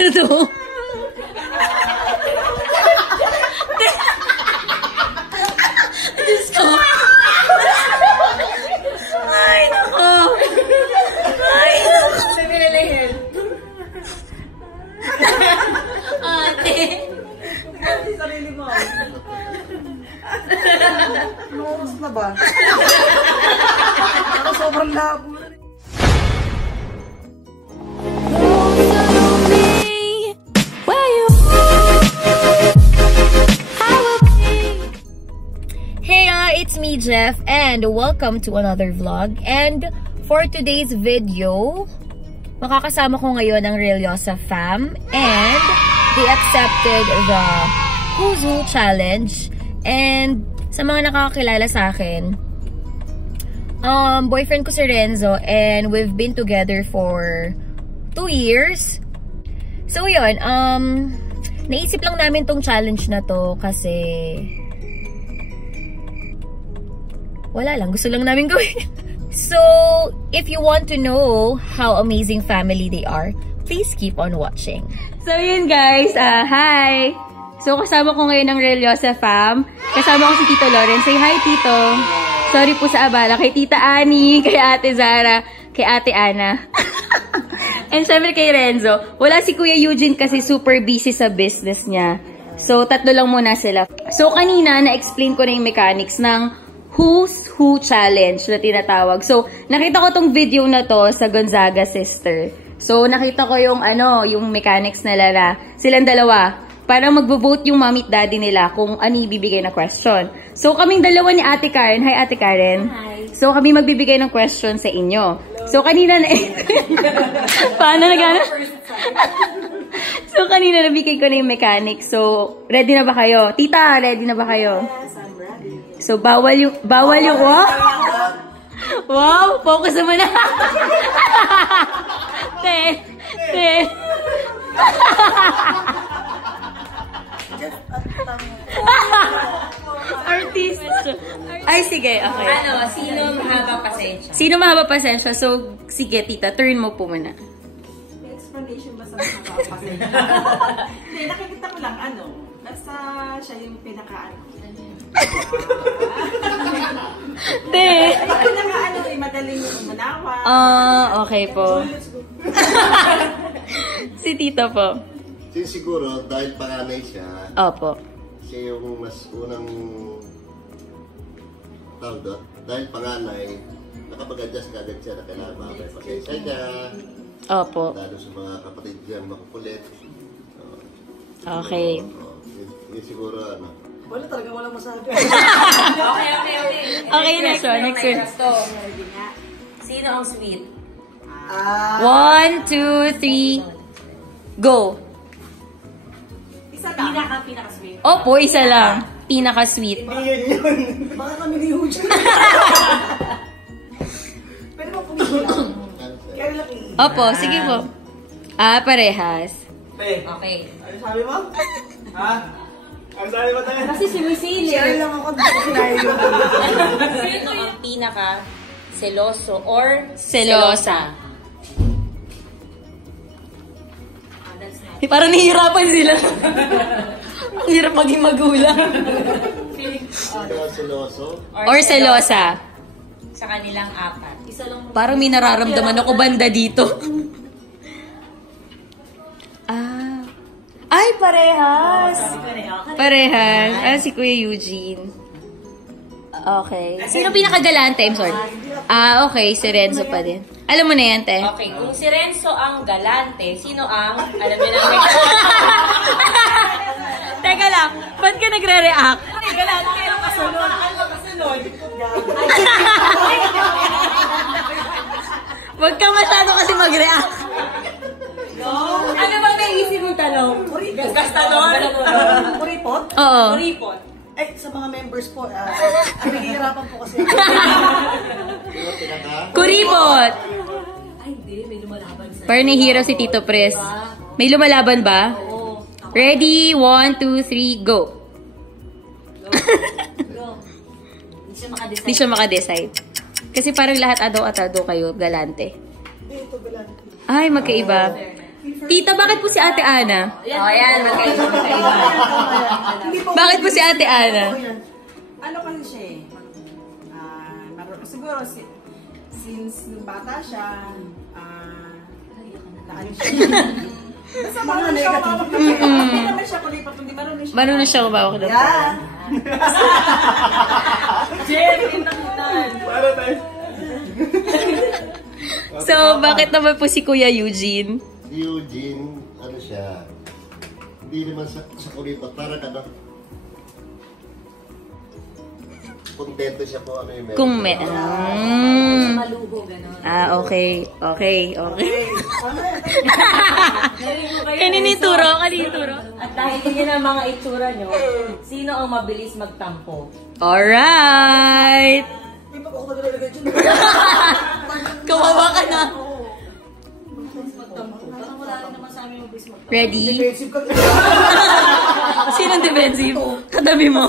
weirdo. Diyos ko. Ay, nako. Ay, nako. Ate. Sarili mo. Oras na ba? Ako sobrang labo. It's me, Jeff, and welcome to another vlog. And for today's video, makakasama ko ngayon ang Realiosa fam, and they accepted the Who's Who Challenge. And sa mga nakakakilala sa akin, boyfriend ko si Renzo, and we've been together for 2 years. So yun, naisip lang namin tong challenge na to kasi wala lang, gusto lang namin gawin. So, if you want to know how amazing family they are, please keep on watching. So, yun guys, hi! So, kasama ko ngayon ang Realiosa fam. Kasama ko si Tito Lawrence. Say hi, Tito! Sorry po sa abala. Kay Tita Annie, kay Ate Zara, kay Ate Ana. And syempre kay Renzo. Wala si Kuya Eugene kasi super busy sa business niya. So, tatlo lang muna sila. So, kanina, na-explain ko na yung mechanics ng Who's Who Challenge na tinatawag. So, nakita ko tong video na to sa Gonzaga Sister. So, nakita ko yung yung mechanics nila na silang dalawa. Parang magbo-vote yung mommy at daddy nila kung ano ibibigay na question. So, kaming dalawa ni Ate Karen. Hi, Ate Karen. Hi. So, kami magbibigay ng question sa inyo. So, kanina na... Paano nagana? So, kanina nabigay ko na yung mechanics. So, ready na ba kayo? Tita, ready na ba kayo? Yes, I'm ready. So, bawal yung wow! Wow! Focus naman na! Te! Artist! Ay, sige, okay. Sino mahaba pasensya? Sino mahaba pasensya? So, sige, tita, turn mo po muna. May explanation ba sa mahaba pasensya? Hindi, nakikita ko lang, basta siya yung pinaka-ano. Te! Pinaka-ano, madaling umunawa. Okay po. Si tito po. Siguro, dahil panganay siya, Opo. siya yung mas unang tawag doon. Dahil panganay, nakapag-adjust ka agad siya na kailangan makapay pasensya niya. Opo. Lalo sa mga kapatid niyang makukulit. Okay. Yun siguro, Wala talaga, walang masabi. Okay, next one. Sino ang sweet? 1, 2, 3, go! Isa lang. Pinaka-sweet. Opo, isa lang. Pinaka-sweet. Baka kami ni Eugene. Pwede mo pumili lang. Kaya lang Opo, sige po. Parehas. Okay. Ano sabi mo? Ha? Ano sabi mo talaga? Kasi sumisili. Share lang ako dito kinayo. Sino ang pinaka-seloso or Selosa. Parang nahihirapan sila. Ang hirap maging magulang. seloso. Or selosa. Sa kanilang apat. Isa lang. Parang may nararamdaman ako banda dito. Ay, parehas. Parehas. Si Kuya Eugene. Okay. Sino pinakagalante? I'm sorry. Okay. Si Renzo pa din. Alam mo na yan, te. Okay, kung si Renzo ang galante, sino ang, alam niyo na, Teka lang. Ba't ka nagre-react? galante ang kasunod. Huwag ka masyado kasi mag-react. Ano bang naisip mong tanong? Gastalon? Kuripot? Oo. Kuripot. Eh, sa mga members po, naghihirapan po kasi. Kuripot. Ay, hindi. May lumalaban sa'yo. Parang nahihiraw si Tito Pres. May lumalaban ba? Oo. Ready? 1, 2, 3, go. Go. Hindi Hindi siya makadecide. Kasi parang lahat ado kayo, galante. Hindi, ito galante. Ay, magkaiba. Tita, bakit po si Ate Ana? Ayan, magkaiba. Bakit po si Ate Ana? Ano kasi siya eh? Siguro, since nung bata siya, naano siya. Basta marunong siya kumawak na pera. Hindi naman siya kulipat, hindi marunong siya. Marunong siya kumawak na pera. Jerry, nakunan. So, bakit naman po si Kuya Eugene? Si Eugene, ano siya, hindi naman sa kulipat, parang ano, kontento siya po ano yung meron. Kung may... Malubo, gano'n. Okay. Kaninituro. At dahil yun ang mga itsura nyo, sino ang mabilis magtampo? Alright! Kawawa ka na. Parang wala rin naman sa amin mabilis magtampo. Ready? Sinong defensive? Katabi mo.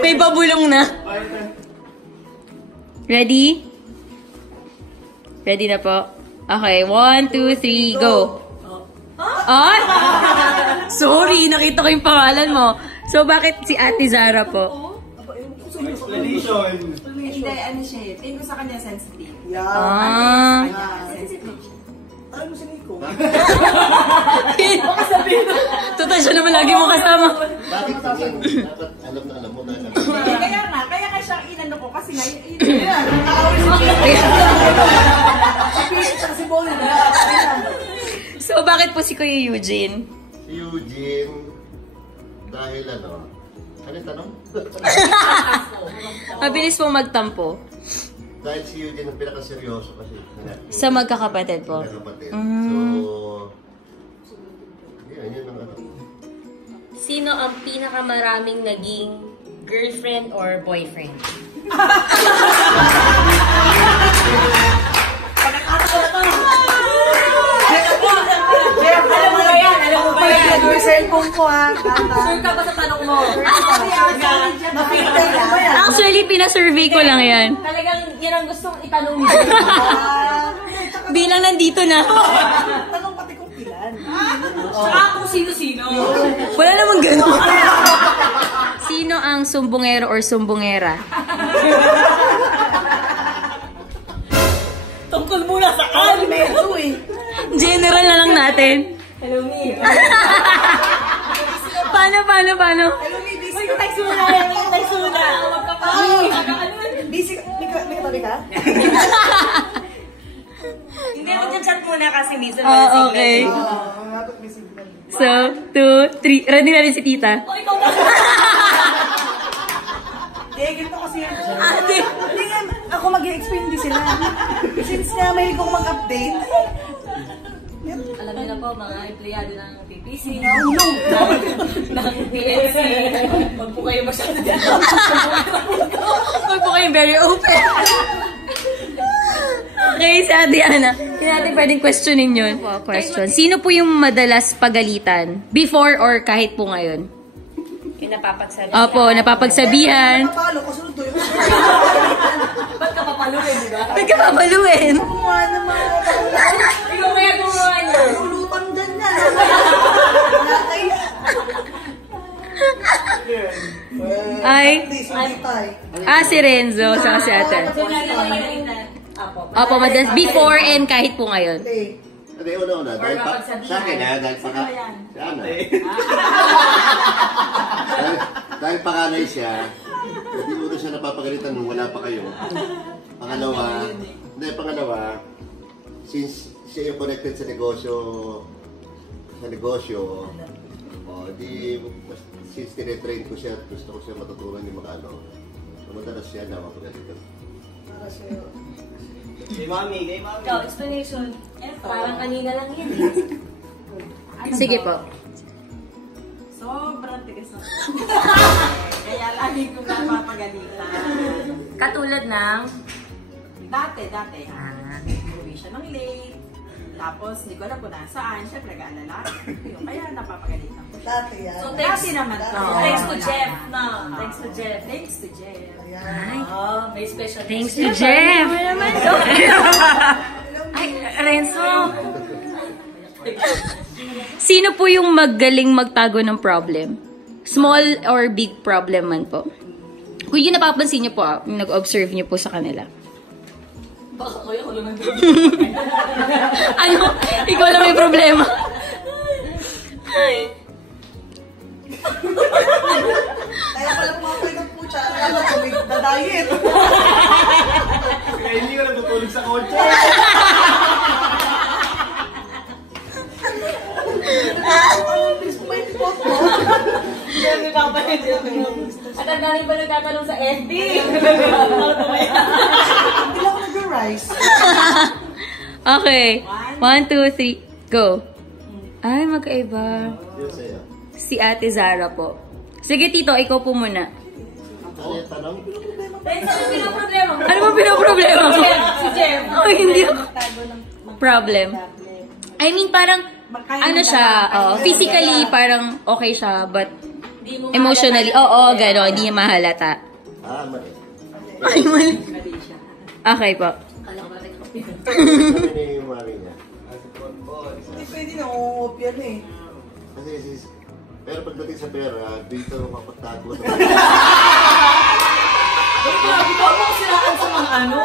May babulong na. Ready? Ready na po. Okay, 1, 2, 3, go. Ay! Sorry, nakita ko yung pangalan mo. So, bakit si Ate Zara po? Explanation. Hindi, ano siya eh. Tingin ko sa kanya sensitive. Ah. Sensitive siya. Alam mo si Nico? Total siya naman lagi mo kasama. Bakit ganyan? Dapat alam mo na alam mo. Kaya ka siyang inano ko kasi nga, So, bakit po si Kuya Eugene? Si Eugene, dahil ano yung tanong? Mabilis pong magtampo. Dahil si Eugene ang pinakaseryoso kasi. Sa magkakapatid po. Magkakapatid. Mm. So, yun ang ano. Sino ang pinakamaraming naging girlfriend or boyfriend? Alam mo ba yan? Yung cellphone ko ha. Sure ka ba sa tanong mo? Actually, pinasurvey ko lang yan. Talagang yan ang gustong itanong mo. Bilang nandito na. Tanong pati kung ilan. Tsaka kung sino-sino. Wala namang gano'n. Sino ang sumbongero or sumbongera? Tungkol muna sa anime. General na lang natin. Hello, me. Paano? Uy, text muna yan. Text muna. Huwag ka pa. Busy ka? May katabi ka? Hindi, mag-chat muna kasi minsan. Okay. So, 2, 3. Ready na rin si tita. Oh, ikaw ba? Hindi, ganito kasi yun. Ate. Hindi nga, ako mag-i-explain din sila. Since nga mahilig akong mag-update, Alam niyo na po, mga empleyado ng PPC, ng PLC, wag po kayo masyado dyan. Huwag po kayong very open. Okay, si Ate Ana. Hindi natin pwedeng questionin yun. Question. Sino po yung madalas pagalitan? Before or kahit po ngayon? Yung napapagsabihan. Opo, napapagsabihan. napalo, kasunod to yun. Ba't ka papaluin, di ba? Ba't ka papaluin? Kumuha naman. Ikaw kaya gumawa niya. Lulutang dyan na. Ay, Ay, si Renzo, saka si Ate. Opo, madalas before and kahit po ngayon. Hindi, una. Dahil pa, sa akin dahil pa ka, si Ana. Dahil panganay siya, hindi mo siya napapagalitan nung wala pa kayo. Pangalawa, since siya yung connected sa negosyo, since tine-train ko siya, gusto ko siya matutunan yung mga ano, madalas siya na mapagalitan. Kay Mami. Ikaw, explanation. Parang kanina lang yan. Sige po. sobrang tigas na. Kaya lagi ko napapagalitan. Katulad ng... Dati. Uwi siya ng late. Tapos, hindi ko alam kung nasaan. Siyempre, nag-aalala. Kaya napapagalitan ko siya. Dati yan. So, Dati naman to. Thanks to Jeff. No, thanks to Jeff. Thanks to Jeff. Oh, may special Thanks to Jeff. Ay, Renzo. Sino po yung magaling magtago ng problem? Small or big problem man po? Kung yun napapansin niyo po, yung nag-observe niyo po sa kanila. Baka ko yung ulo ng Ano? Ikaw lang may problema. Kaya pala pumapay ng pucha. Alam ko, may dadayit. Kaya hindi ko natutulog sa kotse. At ang galing pa nagtatanong sa FB. Hindi ako nag-rise. Okay. 1, 2, 3, go. Ay, magkaiba. Yun sa'yo. Si Ate Zara po. Sige, Tito, ikaw po muna. Ano yung tanong? Ano ba pinaproblema ko? Si Jeff. Oh, hindi ako. Problem. I mean, parang, ano siya, physically, parang okay siya, but emotionally, oo, gano'n, hindi niya mahalata. Mali. Ay, mali. Okay po. Sabi ni yung mami niya. Hindi pwede na umuop yan eh. Pero pagdating sa pera, dito mapagtago. Ikaw mo siraan sa mga ano.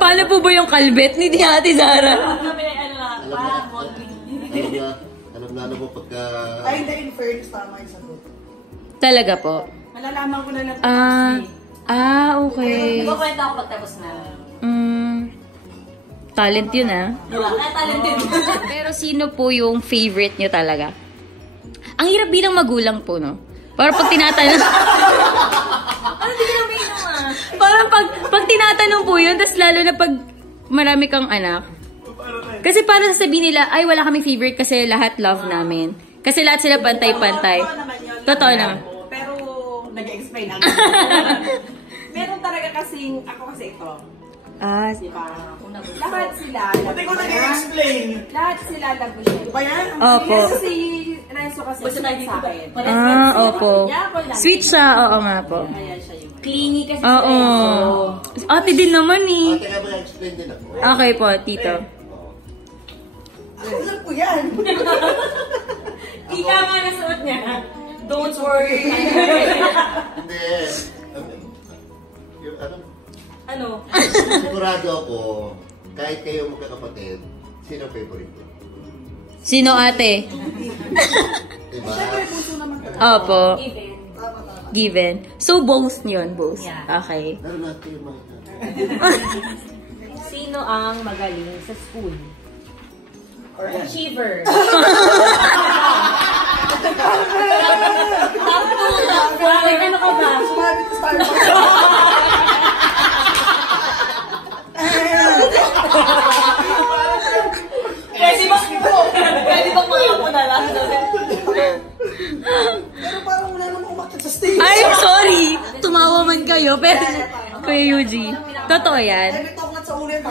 Paano po ba yung kalbet ni Ate Zara? Alam na po pagka... Ay, hindi, in fairness, tama yung sagot. Talaga po. Malalaman ko na lang ito Okay. Magpakwenta ako pagtapos na. Talent yun, ah. Diba? Kaya talented. Pero sino po yung favorite nyo talaga? Ang hirap bilang magulang po, no? Parang pag tinatanong... Ano di ka namin ah? Parang pag tinatanong po yun, tas lalo na pag marami kang anak. Kasi para sasabihin nila, ay wala kaming favorite kasi lahat love namin. Kasi lahat sila pantay-pantay. Totoo naman. Pero nag-explain ako. Meron talaga kasing, ako kasi ito. Diba? Lahat sila. Hindi ko nag-explain. Lahat sila labo siya. Ba yan? Opo. Kasi Renzo kasi Basta tayo sa dito. akin. Opo. Sweet siya, oo nga po. Kaya siya yung Clingy kasi Oo. Ate din naman eh. Ate nga ba explain din ako? Okay po, Tito. Alam ko yan. Kita nga nasuot niya. Don't worry. Hindi. Yung Ano? sigurado ako, kahit kayo magkakapatid, sino ang favorite ko? Sino ate? Diba? Opo. Even. Given. So, both yun, both. Yeah. Okay. Meron natin yung mga... Sino ang magaling sa school? Or achiever? Bakit ano ka ba? Sumabit sa Starbucks. Pwede ba mga ako na lang? Pero parang wala naman umakit sa stage. Ay, sorry! Tumawa man kayo, pero... Kuya Yuji. Totoo yan. Ay, may toklat sa ulo yan.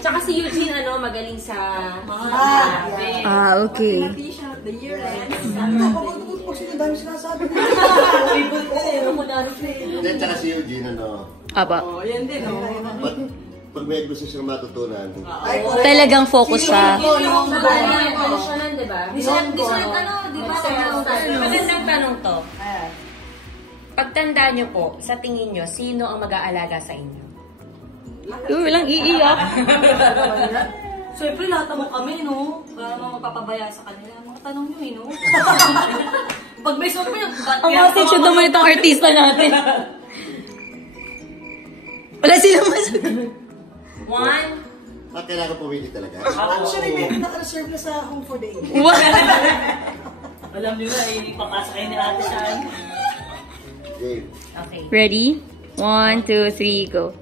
Tsaka si Eugene, magaling sa mga Okay. the year ends. Pag sila dami sinasabi. Then, tsaka si Eugene, Aba. Oh, yan din, oh. pag may gusto siyang matutunan, Talagang focus siya. yung solusyonan, di ba? Di ba? Magandang tanong to. Pagtanda nyo po, sa tingin nyo, sino ang mag-aalaga sa inyo? Walang iiyak. Siyempre, lahat naman kami, no? Para naman magpapabaya sa kanila. Mga tanong nyo, no? Pag may sort mo yun, Ang attitude naman itong artista natin. Wala silang masagot. 1, kailangan pumili talaga. Actually, may pinaka-reserve na sa Home for the Aged. What? alam nyo na, papasakay ni Ate Shan. Game. okay. Ready? 1, 2, 3, go.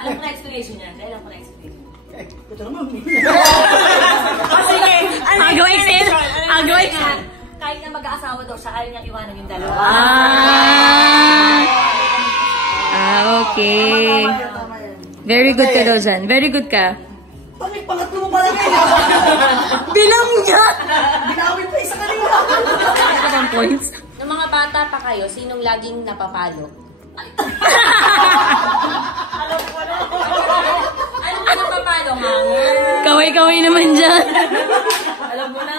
Alam ko na explanation niya. Alam ko na explanation. Ito naman. I'll go exit. I'll go exit. Kahit na mag-aasawa daw siya, ayaw niya iwanan yung dalawa. Okay. Tama yan. Very good ka daw dyan. Very good ka. Pangatlo mo pala ngayon. Bilang niya! Binawin pa isa kanina. Ang points. Nung mga bata pa kayo, sinong laging napapalo? Sino papalo, hanger? Kaway-kaway naman dyan. Alam mo na.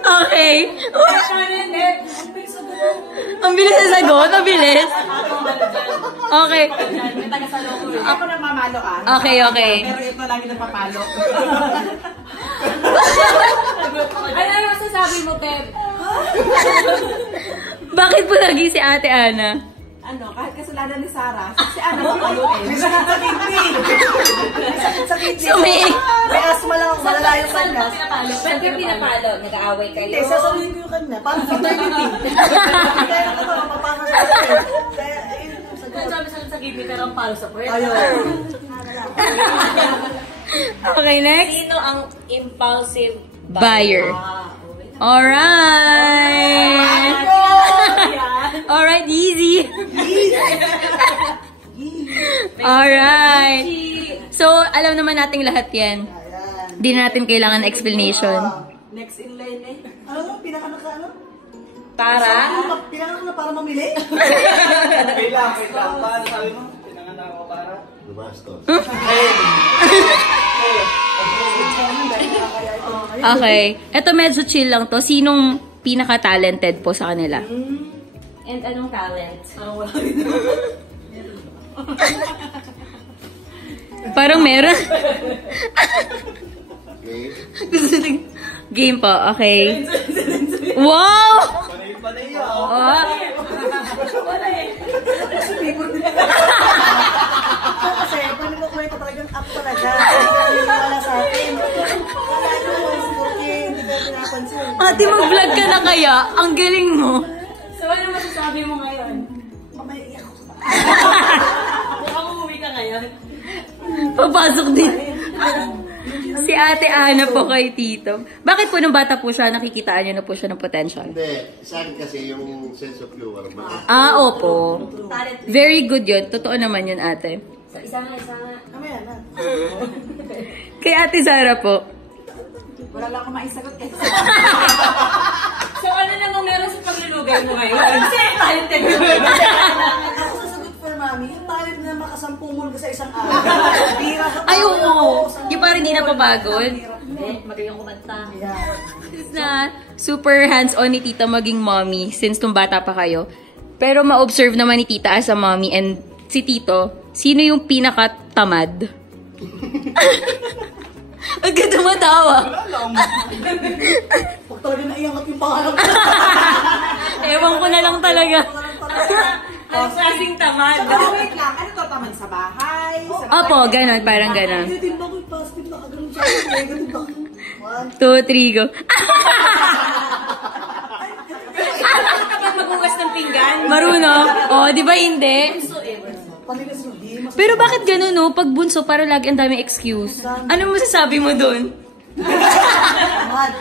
Okay. Ang bilis na sagot. Ang bilis. Okay. May taga-salong ko. Ako na mamalo Okay, okay. Pero ito lang yung napapalo. Ano masasabi mo, Pep? Bakit po lagi si Ate Ana? Ano, kahit kasalanan ni Sarah, si Ana papaluin. May sakit sa kidney. May sakit sa kidney. Sumi. May asthma lang ang malala yung kanya. Ba't ka pinapalo? Nag-aaway kayo? Hindi, sasabihin ko yung kanya. Parang paternity. Kaya na ito, mapapanga sa akin. Kaya, ayun yung sagot. Sabi sa kidney, pero ang palo sa puwet. Ayun. Okay, next. Sino ang impulsive Buyer. Alright. Alright, easy. Alright. So, alam naman nating lahat yan. Di na natin kailangan explanation. Next in line eh. Ano mo, pinaka ano? para? Pinaka na para mamili? Wait lang. Paano sabi mo? Pinanganak ako para? Gumastos. Okay. Ito medyo chill lang to. Sinong pinaka-talented po sa kanila? And anong talent? Parang meron. Okay. Game po. Okay. Wow! Panay-panay yun. Oh. Kasi, paano mo kwento talagang up talaga? Hindi wala sa akin. Kala ko, porque hindi ko pinapansin. Ate, mag-vlog ka na kaya? Ang galing mo. So, ano masasabi mo ngayon? Mamaya iyak ko. Mukhang umuwi ka ngayon. Papasok din. Si Ate Ana po kay Tito. Bakit po nung bata po siya, nakikitaan niyo na po siya ng potential? Hindi, sa akin kasi yung sense of humor. Ah, opo. Very good yun. Totoo naman yun, ate. Isa nga. Mamaya na. Kay Ate Zara po. Wala lang ako maisagot kasi. So, ano namang meron sa paglulugay mo ngayon? Kasi, talented mo. Ako sasagot for mami, yung talent na makasampungol ka sa isang araw. Bira ka pa. Ay, oo. Yung parang hindi napapagod. Magaling kumanta. Na super hands-on ni Tita maging mommy since nung bata pa kayo. Pero ma-observe naman ni Tita as a mommy and si Tito, sino yung pinaka-tamad? Ang ganda matawa. Huwag talaga naiangat yung pangalan ko. Ewan ko na lang talaga. Ang klaseng tamad. So, wait lang. Ano to, tamad sa bahay? Sa Opo, ganon. Parang ganon. Hindi din ba ko yung positive na kagano'n siya? Negative ba? 2, 3, go. Kapag magugas ng pinggan. Marunong? Oh, di ba hindi? Panigas mo, di mas... Pero bakit ganun, no? Pag bunso, parang lagi ang daming excuse. Ano masasabi mo dun? Tamad.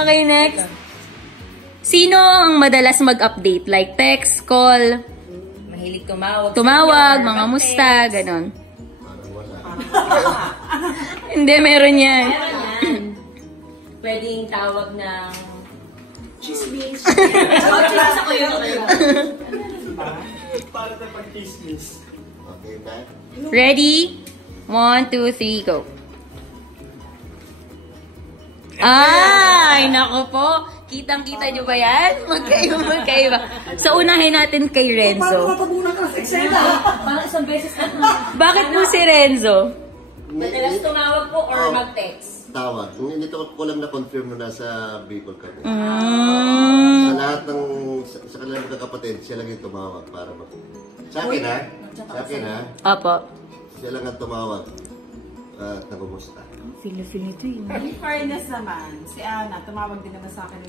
Okay, next. Sino ang madalas mag-update? Like text, call, Mahilig tumawag. tumawag, mga musta, ganon. Parang wala. Hindi, meron yan. Meron yan. Pwedeng tawag ng... Chismis. Chismis ako yun. Para tayo pag-chismis. Okay, back. Ready? 1, 2, 3, go. Ay, nako po. Kitang-kita nyo ba yan? Magkaiba. So, unahin natin kay Paano Renzo. matabunan ka sa eksena? Parang isang beses na. Bakit po si Renzo? Madalas tumawag po or mag-text. Tawag. Hindi ko lang na-confirm na nasa Bicol kami. Mm. Sa lahat ng, sa kanilang magkakapatid, siya lang yung tumawag para mag... Sa akin ha? Sa akin ha? Opo. Siya lang ang tumawag. At nagumusta. Feel nito yun. In fairness naman, si Ana, tumawag din naman sa akin.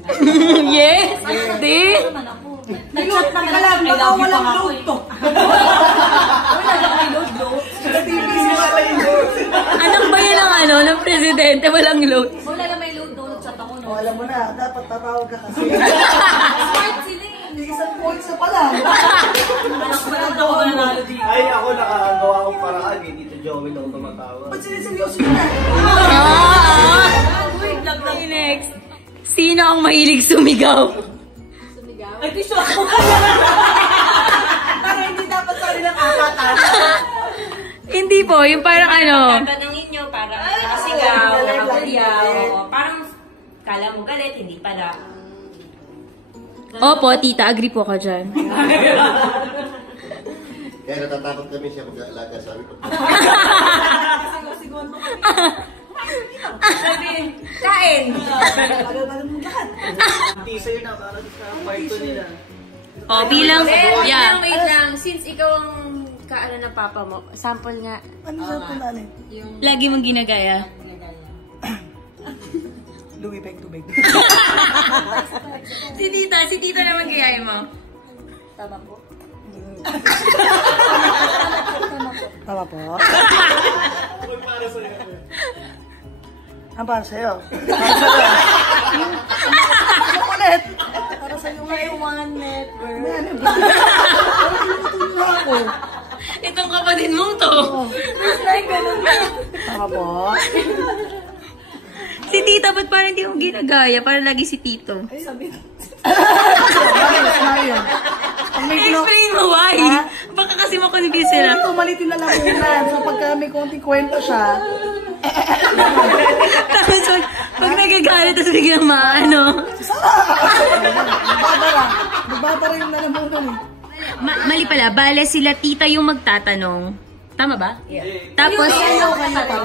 Yes! Di! Nag-chat naman ako. I love you pa nga ako eh. Wala lang I love you. Anak ba yan ang ano, ng presidente? Walang load. Wala lang may load doon. Nag-chat ako O, no. alam mo na, dapat tatawag ka kasi. Smart sila eh. Hindi isang points na pala. Anak mo na ako nanalo dito. Ay, ako nakagawa akong paraan. Dito Joey ako tumatawag. Ba't siniseryoso mo na? Okay, next. Sino ang mahilig sumigaw? Ay, tisyo ako. Pero hindi dapat sa rin ang akatan. Hindi po, yung parang ano. Tatanungin nyo, parang nakasigaw, nakakulyaw. Parang kala mo galit, hindi pala. Opo, tita, agree po ka dyan. Kaya natatakot kami siya mag-aalaga sa amin. Sigaw-sigawan mo kami. Sabi, kain! Bagal-bagal mo lahat. Teaser na para sa part 2 nila. Oh, bilang, yeah. Wait lang, since ikaw ang kaano na papa mo, sample nga. Ano sa tunanay? Lagi mong ginagaya. Louis bag to bag. Si tita naman gayahin mo. Tama po. Tama po. Ang para sa'yo. Ano ulit? Para sa'yo nga yung one network. Ako. Itong kapatid mong to. Tama po. Si tita, ba't parang hindi mo ginagaya? Parang lagi si tito. Ay, sabi. Mario. Explain mo why? Baka kasi makundi sila. Hindi ko malitin na lang unan. So pagka may konting kwento siya, Tapos pag nagagalit, tapos biglang maano. nagbabara yung lalamunan eh. Mali pala, bale sila tita yung magtatanong. Tama ba? Yeah. Tapos,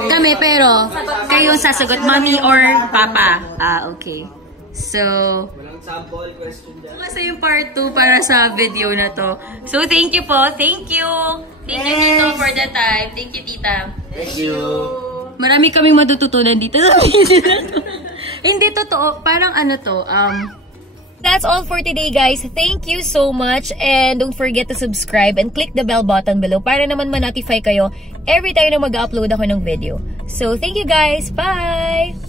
kami pero, kayo yung sasagot, mommy or papa. Ah, okay. So, Walang sample question dyan. basta yung part 2 para sa video na to. So, thank you po. Thank you. Thank you, Tito, for the time. Thank you, tita. Thank you. Marami kaming matututunan dito sa video na to. Hindi totoo. Parang ano to, That's all for today, guys. Thank you so much. And don't forget to subscribe and click the bell button below para naman ma-notify kayo every time na mag-upload ako ng video. So, thank you guys. Bye!